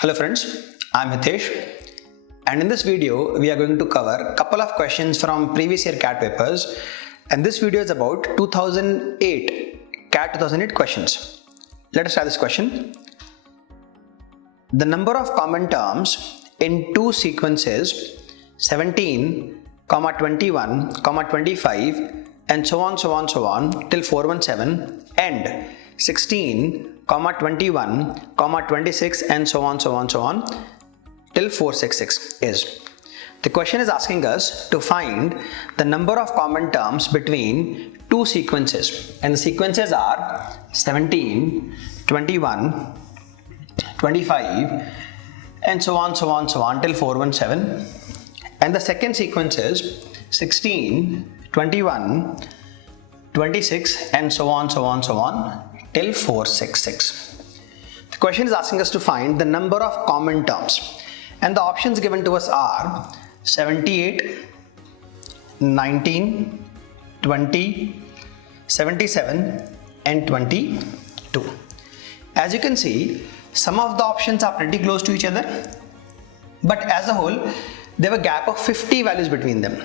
Hello friends, I'm Hitesh, and in this video we are going to cover a couple of questions from previous year CAT papers, and this video is about 2008 CAT 2008 questions. Let us try this question. The number of common terms in two sequences 17, 21, 25 and so on till 417 and 16, 21, 26 and so on till 466 is. The question is asking us to find the number of common terms between two sequences, and the sequences are 17, 21, 25 and so on till 417, and the second sequence is 16, 21, 26 and so on till 466. The question is asking us to find the number of common terms, and the options given to us are 78, 19, 20, 77 and 22. As you can see, some of the options are pretty close to each other, but as a whole they have a gap of 50 values between them.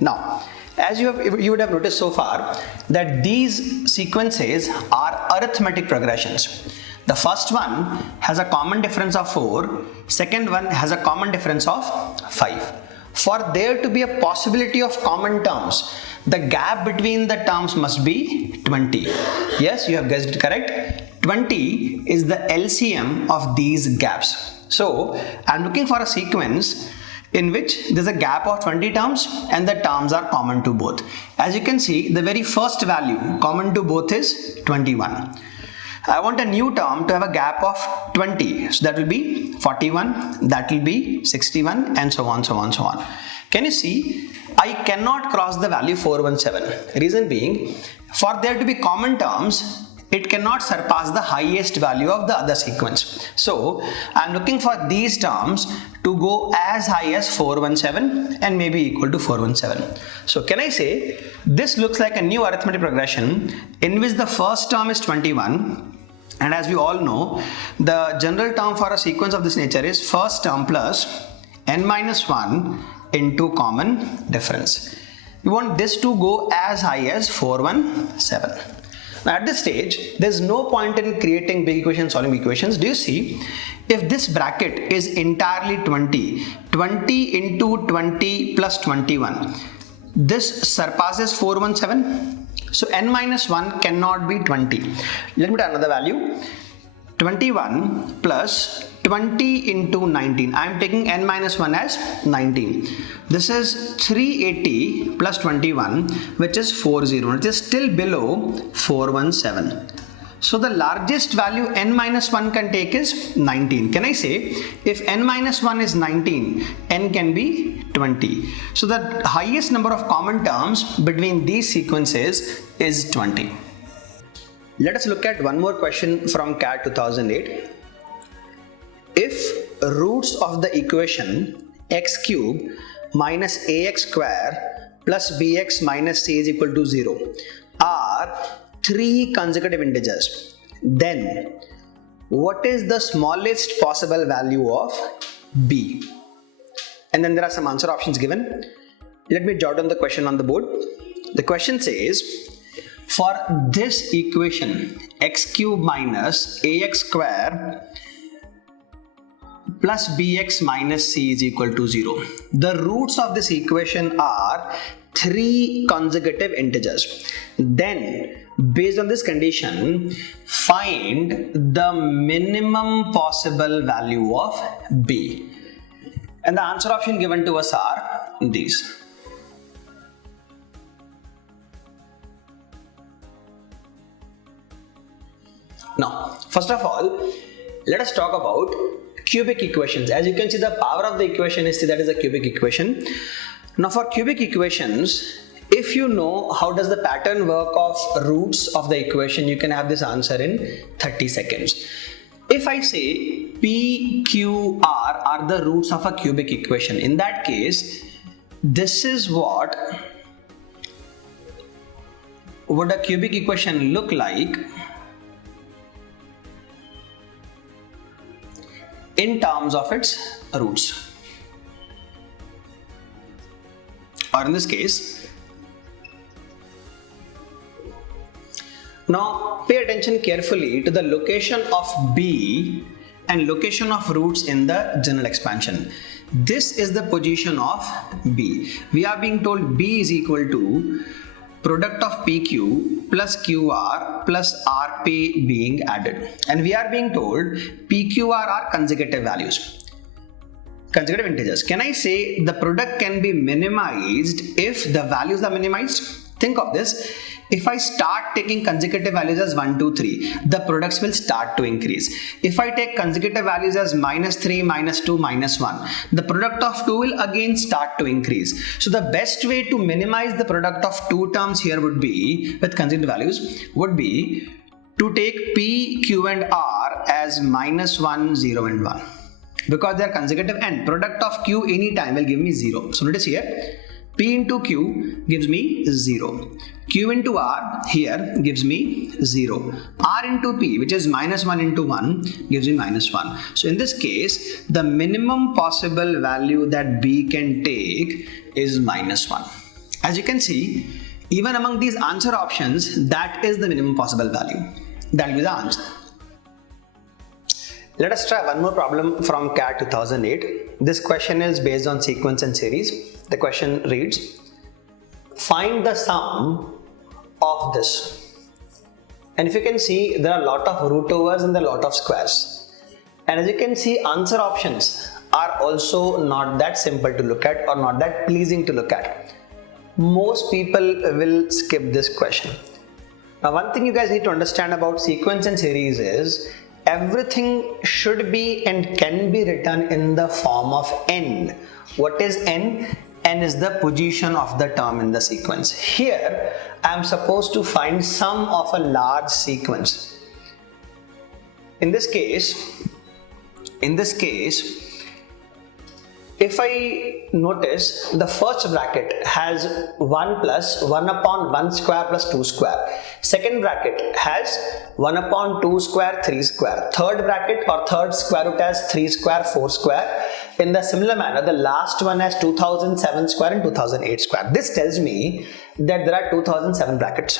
Now, as you would have noticed so far that these sequences are arithmetic progressions. The first one has a common difference of 4, second one has a common difference of 5. For there to be a possibility of common terms, the gap between the terms must be 20. Yes, you have guessed it correct. 20 is the LCM of these gaps. So I am looking for a sequence in which there's a gap of 20 terms and the terms are common to both. As you can see, the very first value common to both is 21. I want a new term to have a gap of 20, so that will be 41, that will be 61 and so on. Can you see, I cannot cross the value 417. Reason being, for there to be common terms, it cannot surpass the highest value of the other sequence. So I am looking for these terms to go as high as 417 and maybe equal to 417. So can I say this looks like a new arithmetic progression in which the first term is 21, and as we all know, the general term for a sequence of this nature is first term plus n minus 1 into common difference. We want this to go as high as 417. Now at this stage, there is no point in creating big equations, solving equations. Do you see? If this bracket is entirely 20 into 20 plus 21, this surpasses 417. So n minus 1 cannot be 20. Let me try another value. 21 plus 20 into 19. I am taking n minus 1 as 19. This is 380 plus 21, which is 40. It is still below 417. So the largest value n minus 1 can take is 19. Can I say if n minus 1 is 19, n can be 20. So the highest number of common terms between these sequences is 20. Let us look at one more question from CAT 2008. If roots of the equation x cube minus ax square plus bx minus c is equal to 0 are 3 consecutive integers, then what is the smallest possible value of b? And then there are some answer options given. Let me jot down the question on the board. The question says, for this equation x cube minus ax square plus bx minus c is equal to 0. The roots of this equation are 3 consecutive integers. Then based on this condition, find the minimum possible value of b. And the answer option given to us are these. Now, first of all, let us talk about cubic equations. As you can see, the power of the equation is that is a cubic equation. Now for cubic equations, if you know how does the pattern work of roots of the equation, you can have this answer in 30 seconds. If I say P, Q, R are the roots of a cubic equation, in that case, this is what would a cubic equation look like in terms of its roots. Or in this case, now pay attention carefully to the location of B and location of roots in the general expansion. This is the position of B. We are being told B is equal to product of PQ plus QR plus RP being added, and we are being told PQR are consecutive values, consecutive integers. Can I say the product can be minimized if the values are minimized? Think of this. If I start taking consecutive values as 1, 2, 3, the products will start to increase. If I take consecutive values as -3, -2, -1, the product of 2 will again start to increase. So the best way to minimize the product of two terms here would be, with consecutive values, would be to take P, Q and R as -1, 0 and 1. Because they are consecutive and product of Q anytime will give me 0. So notice here, P into Q gives me 0. Q into R here gives me 0. R into P, which is -1 into 1, gives me -1. So in this case, the minimum possible value that B can take is -1. As you can see, even among these answer options, that is the minimum possible value. That will be the answer. Let us try one more problem from CAT 2008. This question is based on sequence and series. The question reads, find the sum of this. And if you can see, there are a lot of root overs and a lot of squares. And as you can see, answer options are also not that simple to look at or not that pleasing to look at. Most people will skip this question. Now, one thing you guys need to understand about sequence and series is everything should be and can be written in the form of n. What is n? N is the position of the term in the sequence. Here I am supposed to find sum of a large sequence. In this case, if I notice, the first bracket has 1 plus 1 upon 1 square plus 2 square. Second bracket has 1 upon 2 square, 3 square. Third bracket or third square root has 3 square, 4 square. In the similar manner, the last one has 2007 square and 2008 square. This tells me that there are 2007 brackets.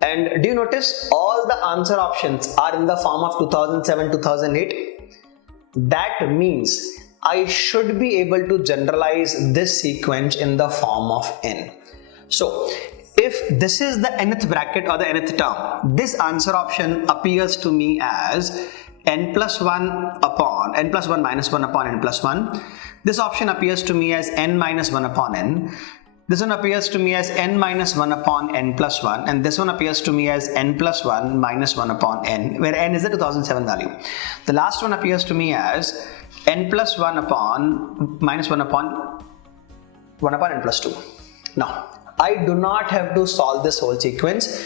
And do you notice all the answer options are in the form of 2007, 2008? That means I should be able to generalize this sequence in the form of n. So if this is the nth bracket or the nth term, this answer option appears to me as n plus 1 minus 1 upon n plus 1. This option appears to me as n minus 1 upon n. This one appears to me as n minus 1 upon n plus 1, and this one appears to me as n plus 1 minus 1 upon n, where n is the 2007 value. The last one appears to me as n plus 1 upon minus 1 upon n plus 2. Now, I do not have to solve this whole sequence.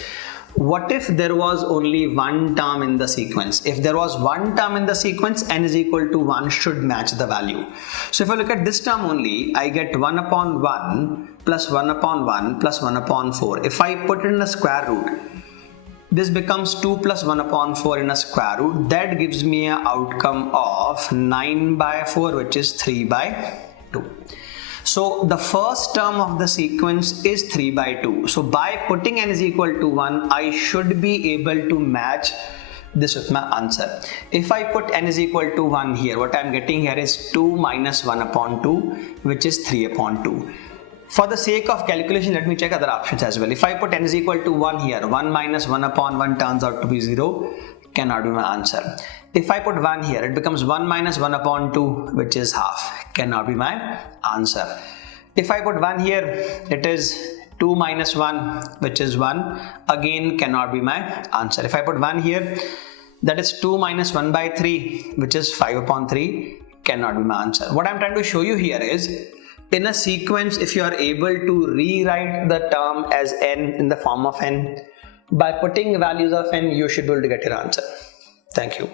What if there was only one term in the sequence? If there was one term in the sequence, n is equal to 1 should match the value. So if I look at this term only, I get 1 upon 1 plus 1 upon 1 plus 1 upon 4. If I put it in a square root, this becomes 2 plus 1 upon 4 in a square root. That gives me an outcome of 9 by 4, which is 3 by 2. So the first term of the sequence is 3 by 2. So by putting n is equal to 1, I should be able to match this with my answer. If I put n is equal to 1 here, what I am getting here is 2 minus 1 upon 2, which is 3 upon 2. For the sake of calculation, let me check other options as well. If I put n is equal to 1 here, 1 minus 1 upon 1 turns out to be 0, cannot be my answer. If I put 1 here, it becomes 1 minus 1 upon 2, which is half, cannot be my answer. If I put 1 here, it is 2 minus 1, which is 1, again cannot be my answer. If I put 1 here, that is 2 minus 1 by 3, which is 5 upon 3, cannot be my answer. What I'm trying to show you here is, in a sequence, if you are able to rewrite the term as n in the form of n, by putting values of n, you should be able to get your answer. Thank you.